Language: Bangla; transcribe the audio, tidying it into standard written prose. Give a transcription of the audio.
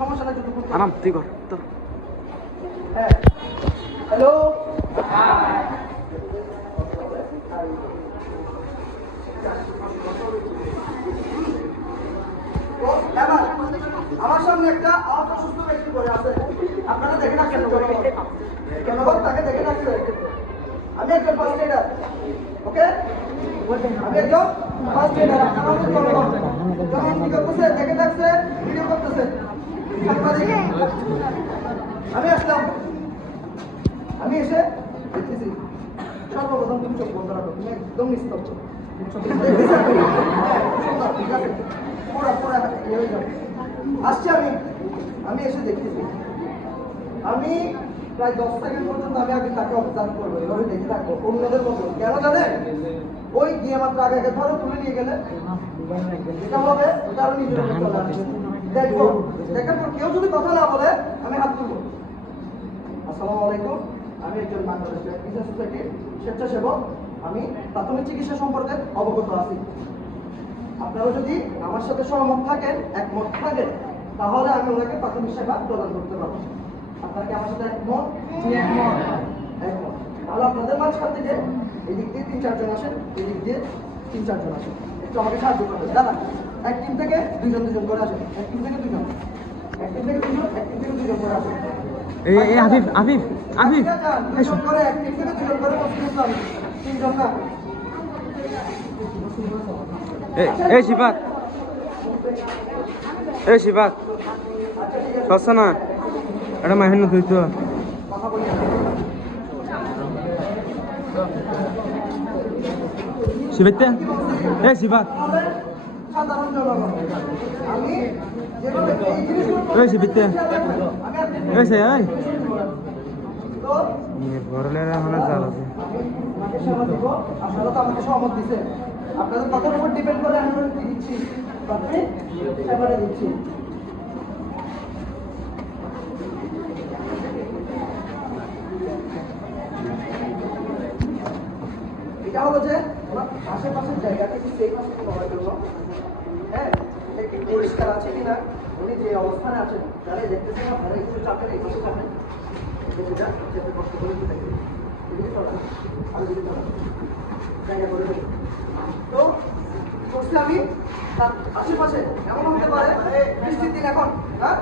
সমস্যা নাই যদি আনাম তুই কর তো। হ্যাঁ হ্যালো আমার সামনে একটা অসুস্থ ব্যক্তি পড়ে আছে, আপনারা দেখে না কেন কেন তাকে দেখে রাখছে? আমি একজন ফার্স্ট এডার, ওকে? আমি একজন ফার্স্ট এডার। আপনারা দেখে রাখছে, ভিডিও করতেছে। আমি আসলাম, আমি এসে দেখতেছি সর্বপ্রথম তুমি চোখ বন্ধ রাখো, তুমি একদম নিস্তব্ধ। আসছি আমি এসে দেখতেছি, আমি প্রায় 10 সেকেন্ড পর্যন্ত আমি আগে তাকে অবজার্ভ করবো, এভাবে দেখে থাকবো অন্যদের মতো। কেন জানেন? ওই গিয়ে মাত্র আগে ধরো তুলে নিয়ে গেলে যেটা হবে ওটা আরো নিজের দেখবো। দেখার পর কেউ যদি কথা না বলে আমি হাত তুলবো। আসসালামু আলাইকুম, আমি একজন বাংলাদেশ রেড সোসাইটির স্বেচ্ছাসেবক। আমি প্রাথমিক চিকিৎসা সম্পর্কে অবগত আছি। আপনারা যদি আমার সাথে সহমত থাকেন, একমত থাকেন, তাহলে আমি ওনাকে প্রাথমিক সেবা প্রদান করতে পারবো। আপনারা কি আমার সাথে একমত? একমত। তাহলে আপনাদের মাঝখান থেকে এদিক দিয়ে 3-4 জন আসেন, এদিক দিয়ে 3-4 জন আসেন, একটু আমাকে সাহায্য করবেন। দাদা এক টিম থেকে 2 জন করে আসেন, এক টিম থেকে 2 জন, এক টিম থেকে 2 জন, এক টিম থেকে 2 জন করে আসেন। এই আবিব আবিব আবিব 2 জন করে, এক টিম থেকে 2 জন করে, 3 জন না। এই শিবাক, এই শিবাক সস্ত না এটা মাহিন তুই তো শিবাইতে এই শিবাক সাধারণ জনগণ আমি যেভাবে এই জিনিসগুলো এই শিবিতে এই সে এই তো ঘরলে এখন জাল আছে আমাকে সেবা দিব। আপনারা তো আমাকে সহমত দিচ্ছেন, আপনাদের কথার উপর ডিপেন্ড করে আমি কি দিচ্ছি, আপনি সেবাটা দিচ্ছি। এটা হলো যে ওনার আশেপাশের জায়গাটা কি সেফ আছে করার জন্য, হ্যাঁ, এটা কি পরিষ্কার আছে কিনা, উনি যে অবস্থানে আছেন তারা দেখতেছেন, আপনারা একটু চাপেন, এই পাশে চাপেন, যেটা যেতে কষ্ট করে দিতে হবে এদিকে চলা আর দিকে চলা জায়গা করে দেবেন। তো করছি আমি তার আশেপাশে এমন হতে পারে বৃষ্টির দিন এখন, হ্যাঁ